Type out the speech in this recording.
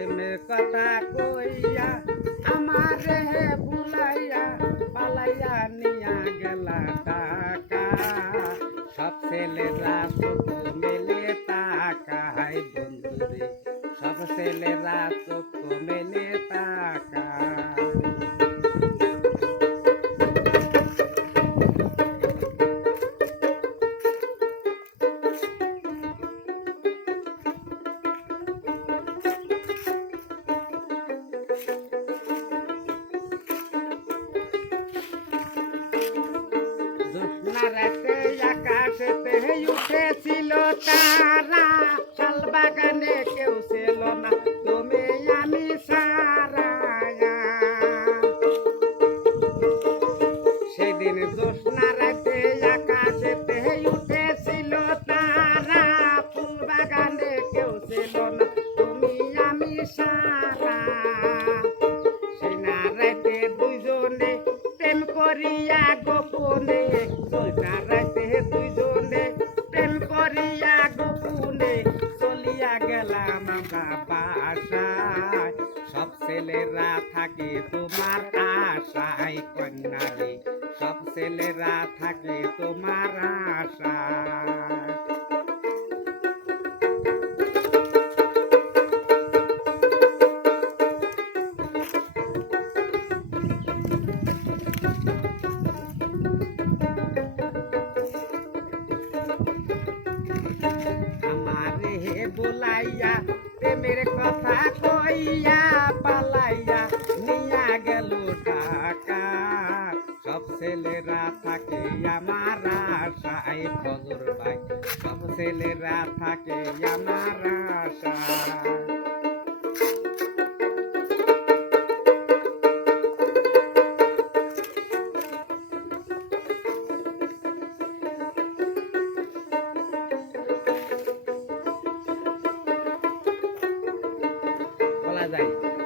প্রেমের কথা কইয়া আমার হে বুলাইয়া পালাইয়া নিয়া গেলা টাকা সব ছেলেরা চোখ মেলে তাকায় বন্ধুরে সব ছেলেরা চোখ মেলে তাকায় রাতে আকাশেতে উঠেছিল তারা শাল বাগানে কেউ ছিল না তুমি আমি সারা সেদিন জ্যোৎস্না রাতে আকাশেতে উঠেছিল তারা ফুল বাগানে কেউ ছিল না তুমি আমি সারা সেই না রাতে দুইজনে প্রেম করিয়া গোপনে রাতে দুইজনে প্রেম করিয়া গোপনে চলিয়া গেলাম আমরা বাসায় সব ছেলেরা থাকে তোমার আশায় কন্যারে সব ছেলেরা থাকে তোমার আশায় বুলাইয়া প্রেমের কথা কইয়া পালাইয়া নিয়া গেল টাকা সব ছেলেরা থাকে আমার আশায় ফজর ভাই সব ছেলেরা থাকে আমার আশায় বলা যায়